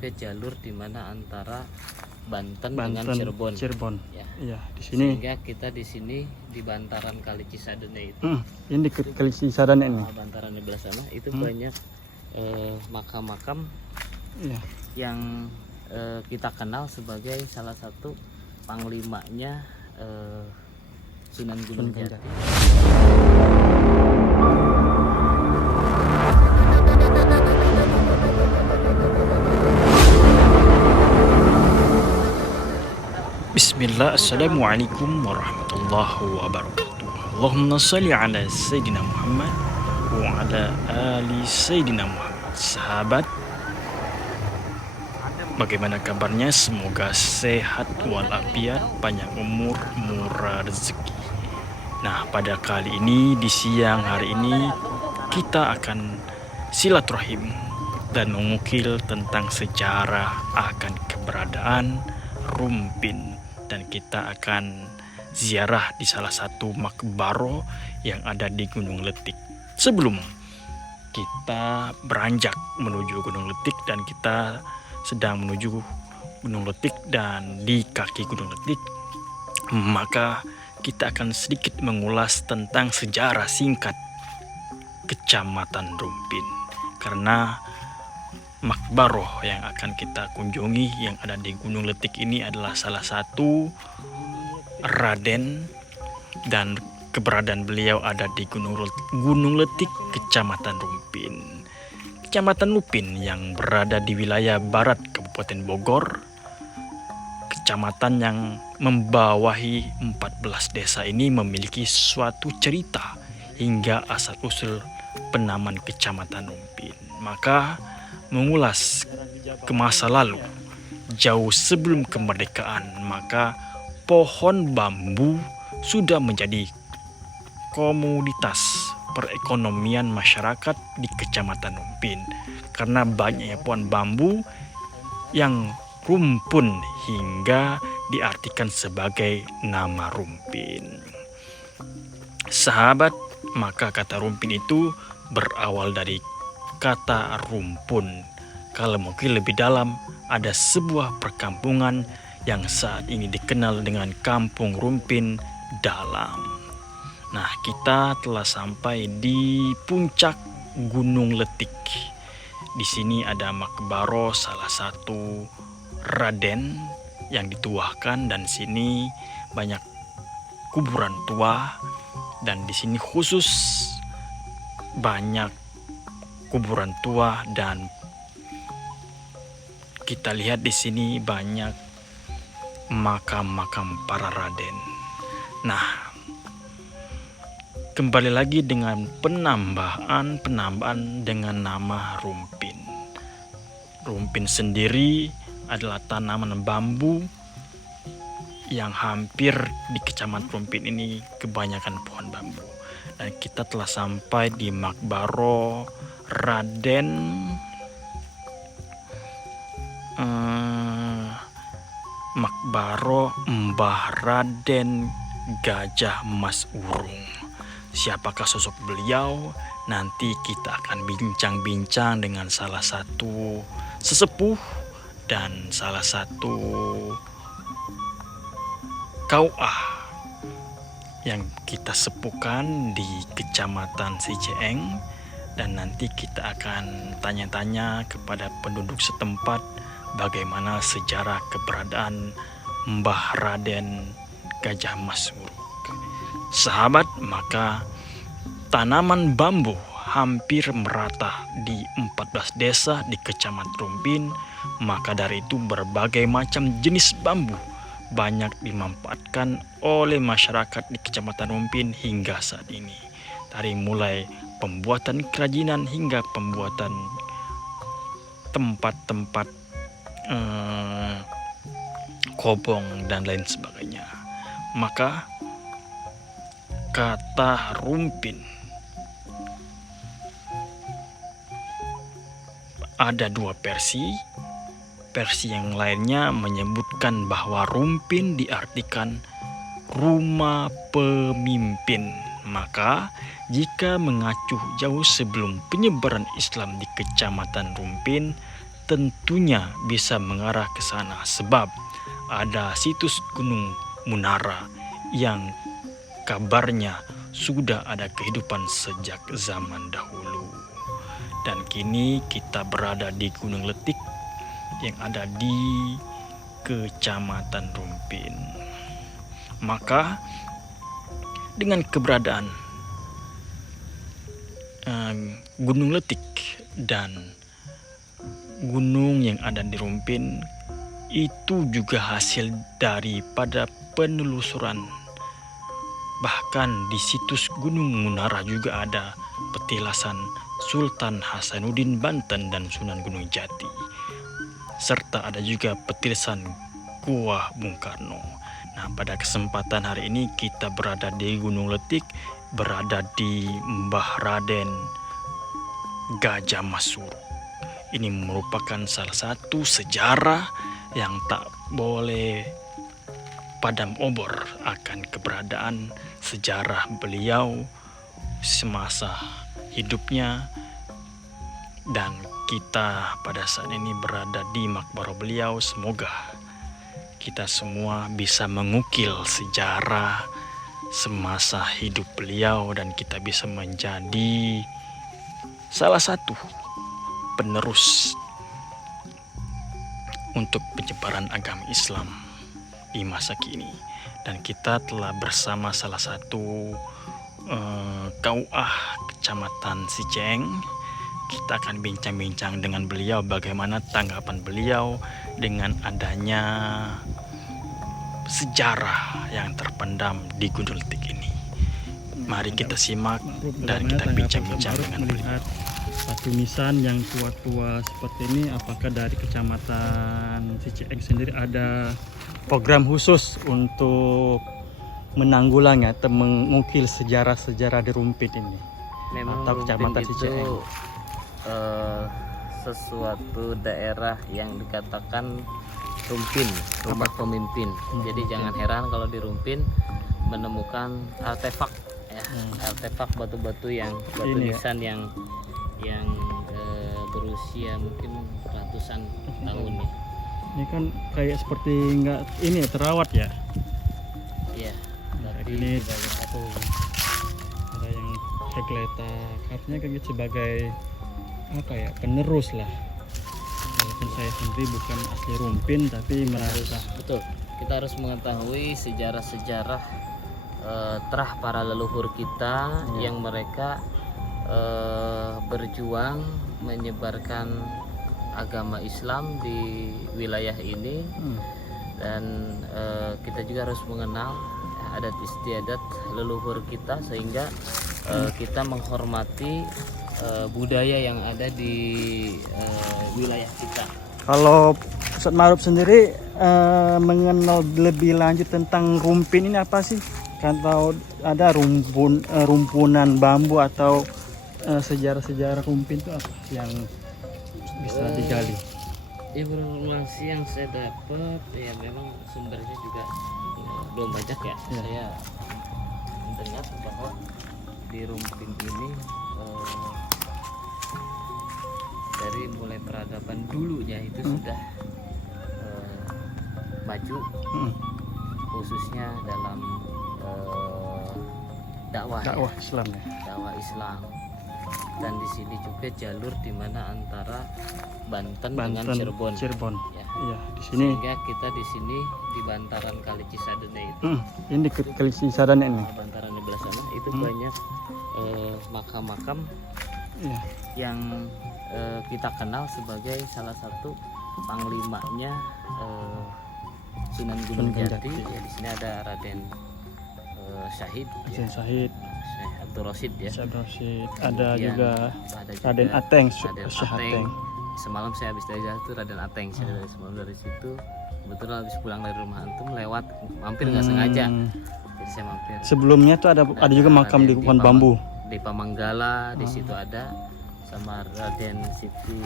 ke jalur di mana antara Banten dengan Cirebon. Ya. Iya, di sini. Sehingga kita di sini di bantaran Kali Cisadane itu. Ini di Kali Cisadane ini. Bantaran di belah sana itu banyak makam-makam yang kita kenal sebagai salah satu panglimanya Sunan Gunung Jati. Bismillah, assalamualaikum warahmatullahi wabarakatuh. Allahumma salli ala Sayyidina Muhammad wa ala ali Sayyidina Muhammad. Sahabat, bagaimana kabarnya? Semoga sehat walafiat, panjang umur, murah rezeki. Nah, pada kali ini, di siang hari ini, kita akan silaturahim dan mengukil tentang sejarah akan keberadaan Rumpin, dan kita akan ziarah di salah satu makbaro yang ada di Gunung Letik. Sebelum kita beranjak menuju Gunung Letik, dan kita sedang menuju Gunung Letik dan di kaki Gunung Letik, maka kita akan sedikit mengulas tentang sejarah singkat Kecamatan Rumpin. Karena makbaroh yang akan kita kunjungi yang ada di Gunung Letik ini adalah salah satu Raden, dan keberadaan beliau ada di Gunung Letik, Kecamatan Rumpin. Kecamatan Rumpin yang berada di wilayah barat Kabupaten Bogor, kecamatan yang membawahi 14 desa ini memiliki suatu cerita hingga asal-usul penamaan Kecamatan Rumpin. Maka mengulas ke masa lalu, jauh sebelum kemerdekaan, maka pohon bambu sudah menjadi komoditas perekonomian masyarakat di Kecamatan Rumpin. Karena banyaknya pohon bambu yang rumpun hingga diartikan sebagai nama Rumpin. Sahabat, maka kata Rumpin itu berawal dari kata rumpun. Kalau mungkin lebih dalam, ada sebuah perkampungan yang saat ini dikenal dengan Kampung Rumpin Dalam. Nah, kita telah sampai di puncak Gunung Letik. Di sini ada makbaro salah satu Raden yang dituahkan, dan sini banyak kuburan tua, dan di sini khusus banyak kuburan tua, dan kita lihat di sini banyak makam-makam para raden. Nah, kembali lagi dengan penambahan dengan nama Rumpin. Rumpin sendiri adalah tanaman bambu yang hampir di Kecamatan Rumpin ini kebanyakan pohon bambu. Dan kita telah sampai di makbaro Raden makbaro Mbah Raden Gajah Mas Urung. Siapakah sosok beliau? Nanti kita akan bincang-bincang dengan salah satu sesepuh dan salah satu kauah yang kita sepukan di Kecamatan Cijeeng. Dan nanti kita akan tanya-tanya kepada penduduk setempat bagaimana sejarah keberadaan Mbah Raden Gajah Mas Urung. Sahabat, maka tanaman bambu hampir merata di 14 desa di Kecamatan Rumpin. Maka dari itu berbagai macam jenis bambu banyak dimanfaatkan oleh masyarakat di Kecamatan Rumpin hingga saat ini. Dari mulai pembuatan kerajinan hingga pembuatan tempat-tempat kobong dan lain sebagainya. Maka kata Rumpin ada dua versi. Versi yang lainnya menyebutkan bahwa Rumpin diartikan rumah pemimpin. Maka jika mengacu jauh sebelum penyebaran Islam di Kecamatan Rumpin, tentunya bisa mengarah ke sana sebab ada situs Gunung Munara yang kabarnya sudah ada kehidupan sejak zaman dahulu. Dan kini kita berada di Gunung Letik yang ada di Kecamatan Rumpin. Maka dengan keberadaan Gunung Letik dan gunung yang ada di Rumpin itu juga hasil daripada penelusuran. Bahkan di situs Gunung Munara juga ada petilasan Sultan Hasanuddin Banten dan Sunan Gunung Jati. Serta ada juga petilasan Gua Bung Karno. Nah, pada kesempatan hari ini kita berada di Gunung Letik, berada di Mbah Raden Gajah Masur. Ini merupakan salah satu sejarah yang tak boleh padam obor akan keberadaan sejarah beliau semasa hidupnya. Dan kita pada saat ini berada di makbarah beliau. Semoga kita semua bisa mengukil sejarah semasa hidup beliau dan kita bisa menjadi salah satu penerus untuk penyebaran agama Islam di masa kini. Dan kita telah bersama salah satu KUA Kecamatan Siceng. Kita akan bincang-bincang dengan beliau bagaimana tanggapan beliau dengan adanya sejarah yang terpendam di Gunung Letik ini. Mari kita simak dan kita bincang-bincang dengan beliau. Batu nisan yang tua-tua seperti ini, apakah dari Kecamatan Siceng sendiri ada program khusus untuk menanggulangi atau mengukil sejarah-sejarah di Rumpin ini? Memang atau Kecamatan Rumpin Siceng? itu sesuatu daerah yang dikatakan Rumpin, rumah pemimpin. Jadi jangan heran kalau di Rumpin menemukan artefak ya, artefak batu-batu yang batu Ini ya? nisan yang berusia mungkin ratusan tahun ya. Ini kan kayak seperti nggak ini ya, terawat ya. Iya, tapi Ini tidak satu ada yang tergeletak, artinya kayak gitu sebagai apa ya, penerus lah. Walaupun saya sendiri bukan asli Rumpin tapi merasa betul. Kita harus mengetahui sejarah-sejarah terah para leluhur kita yang mereka berjuang menyebarkan agama Islam di wilayah ini. Dan kita juga harus mengenal adat istiadat leluhur kita sehingga kita menghormati budaya yang ada di wilayah kita. Kalau Ustadz Ma'ruf sendiri mengenal lebih lanjut tentang Rumpin ini apa sih? Kalau ada rumpunan bambu atau sejarah-sejarah Rumpin itu apa yang bisa digali? Informasi yang saya dapat ya memang sumbernya juga belum banyak ya. Saya mendengar bahwa di Rumpin ini dari mulai peradaban dulunya itu sudah maju, khususnya dalam dakwah Islam ya. dakwah Islam. Dan di sini juga jalur di mana antara Banten dengan Cirebon. Ya. Iya, di sini. Sehingga kita di sini di bantaran Kali Cisadane itu. Ini Kali Cisadane ini. Bantaran di belah sana itu banyak makam-makam yang kita kenal sebagai salah satu panglimanya Sunan Gunung Jati. Ya, di sini ada Raden Syahid, Syahid, Syekh Abdul Rashid ya. Ada juga ada Raden Ateng, Raden Syekh Ateng. Ateng. Semalam saya habis dari itu Raden Ateng. Saya dari semalam dari situ. Kebetulan habis pulang dari rumah antum lewat mampir nggak sengaja. Jadi saya mampir. Sebelumnya tuh ada juga makam di pohon bambu. Di Pamanggala di situ ada, sama Raden Siti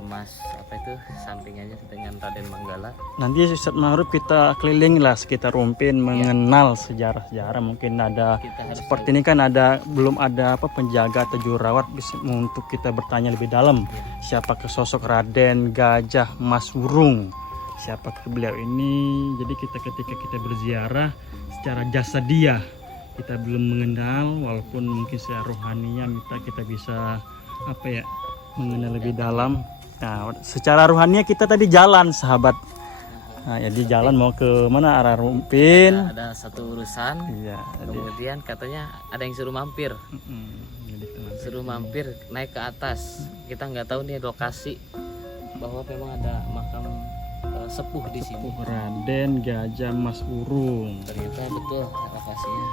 Mas apa itu sampingannya dengan Raden Manggala. Nanti Ustadz Ma'ruf kita keliling lah sekitar Rumpin mengenal sejarah-sejarah. Mungkin ada Kita harus seperti ini kan belum ada penjaga atau jururawat bisa untuk kita bertanya lebih dalam. Siapa ke sosok Raden Gajah Mas Wurung? Siapa ke beliau ini? Jadi ketika kita berziarah secara jasadiah kita belum mengenal, walaupun mungkin secara rohaninya kita bisa mengenal lebih dalam. Nah, secara rohaninya kita tadi jalan sahabat. Nah, jadi jalan mau ke mana, arah Rumpin. Ada satu urusan. Iya. Kemudian katanya ada yang suruh mampir. Suruh mampir naik ke atas. Kita nggak tahu nih lokasi bahwa memang ada makam sepuh di sini. Raden Gajah Mas Wurung. Ternyata betul lokasinya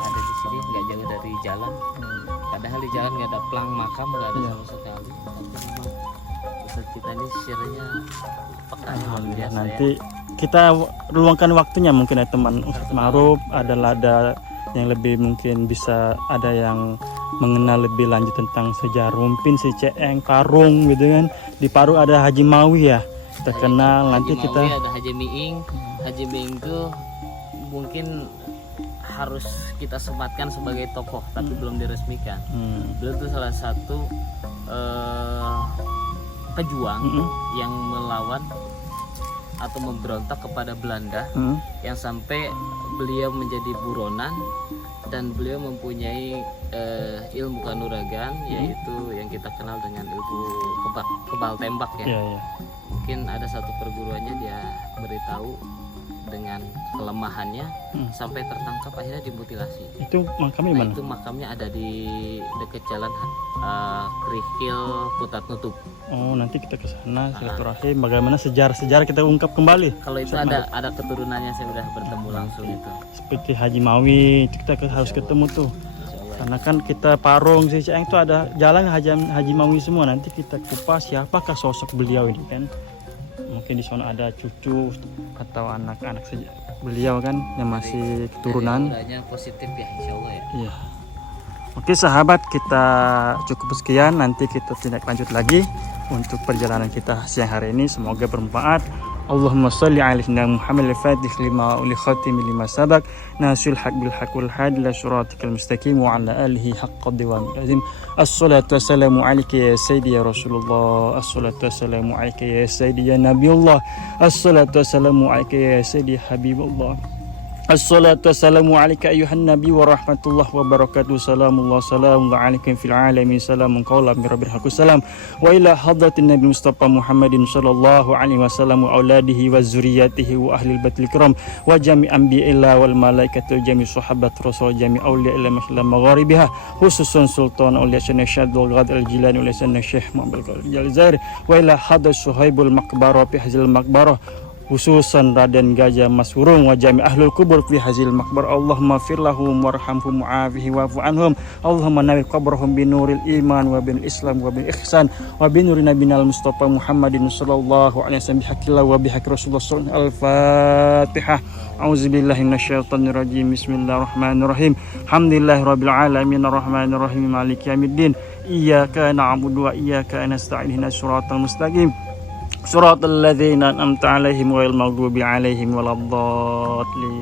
ada di sini, nggak jauh dari jalan. Padahal di jalan nggak ada plang makam, nggak ada sama sekali. Tapi memang Ustaz kita ini share-nya peka luar biasa. Nanti kita luangkan waktunya mungkin ya teman Ustaz Ma'ruf, ada yang lebih mungkin bisa ada yang mengenal lebih lanjut tentang sejarah Rumpin, si Ceeng, Parung gitu kan. Di Parung ada Haji Mawi ya, terkenal. Nanti Haji kita Mawi, ada Haji Miing. Haji Miing itu mungkin harus kita sematkan sebagai tokoh, tapi belum diresmikan. Beliau itu salah satu pejuang yang melawan atau memberontak kepada Belanda, yang sampai beliau menjadi buronan dan beliau mempunyai ilmu kanuragan, yaitu yang kita kenal dengan ilmu kebal tembak ya. Mungkin ada satu perguruannya dia beritahu dengan kelemahannya sampai tertangkap, akhirnya dimutilasi. Itu makamnya mana? Itu makamnya ada di dekat jalan Kerikil Putat Nutup. Oh, nanti kita ke sana silaturahim. Bagaimana sejarah kita ungkap kembali. Kalau itu ada keturunannya, saya udah bertemu langsung itu. Seperti Haji Mawi, kita harus ketemu tuh. Karena kan kita Parung, si Ceeng itu ada jalan Haji Mawi semua. Nanti kita kupas siapakah sosok beliau ini kan. Mungkin di sana ada cucu atau anak-anak beliau kan yang masih keturunan. Adanya positif ya, insya Allah ya. Iya. Oke sahabat, kita cukup sekian. Nanti kita tindak lanjut lagi untuk perjalanan kita siang hari ini. Semoga bermanfaat. Allahumma salli ala sayyidina Muhammad al-Fatih lima uli khatim lima sabak nasul haq bil haq wal hadi la siratikal mustaqim wa ala alihi haqqa diwamil azim. Assalatu wassalamu alayka ya sayyidi ya Rasulullah. Assalatu wassalamu alayka ya sayyidi ya Nabiullah. Assalatu wassalamu alayka ya sayyidi Habibullah. Assalatu wassalamu alayka ayuhan nabi wa rahmatullahi wa barakatuh. Salamullah alaikum fil alamin. Salamun qawlan min rabbir haqqus salam. Wa ila hadratin nabi Mustafa Muhammadin sallallahu alaihi wasallam wa auladihi wa zurriyyatihi wa ahli al-baitil kiram wa jami' anbiya'illah wal malaikatu jami' sahabat rasul jami' awliya ila maslam magharibiha khususun sultan awliya syekh Syadul Ghadir al-Jilani wa Syekh Muhammad al-Jazair wa ila hadrat Suhaibul Maqbarah fi hazil maqbarah khususan Raden Gajah Mas Wurung wa jami' ahlul kubur fi hazil makbar. Allahumma fir lahum warhamhum wa'afihi wa'fu anhum. Allahumma nawwir qabrahum bi nuril iman wa bil islam wa bil ihsan wa bi nuri nabiyina Mustafa Muhammadin sallallahu alaihi wasallam bihaqqillah wa bihaqqi Rasulullah sallallahu alaihi wasallam. Al-Fatihah. A'udzubillahi minasyaitonir rajim. Bismillahirrahmanirrahim. Alhamdulillahirabbil alamin arrahmanir rahim maliki yaumiddin. Iyyaka na'budu wa iyyaka nasta'in ihdinas siratal mustaqim. Suratul ladzina an'amta 'alaihim ghairil maghdubi 'alaihim waladdallin.